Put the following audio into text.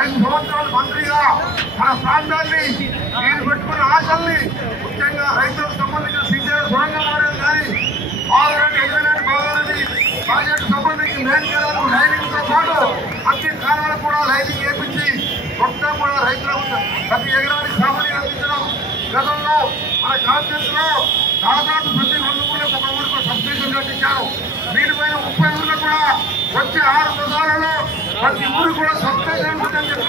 5 సంవత్సరాలు మంత్రిగా మన ప్రాంతాన్ని నేను పెట్టుకున్న ఆశల్ని ముఖ్యంగా రైతులకు సంబంధించిన శ్రీశైలం సొరంగం మార్గం కానీ బాగురెడ్డి ఎదురెడ్డి బాగురెడ్డి ప్రాజెక్టు సంబంధించి మేల్కేరాలు లైనింగ్తో పాటు అన్ని కాలాలు కూడా లైనింగ్ వేయించి మొత్తం కూడా రైతులకు ప్రతి ఎకరానికి సాగునీరు అందించడం. గతంలో మన కాన్స్టిట్యూన్స్ లో దాదాపు ప్రతి 2 ఊళ్ళకు ఒక ఊరికి సబ్స్టేషన్ కట్టించారు. వీటిపైన 30 ఊళ్ళకు కూడా వచ్చే 6 మాసాలలో ప్రతి ఊరు కూడా సబ్స్టేషన్ ఉంటుందని చెప్పి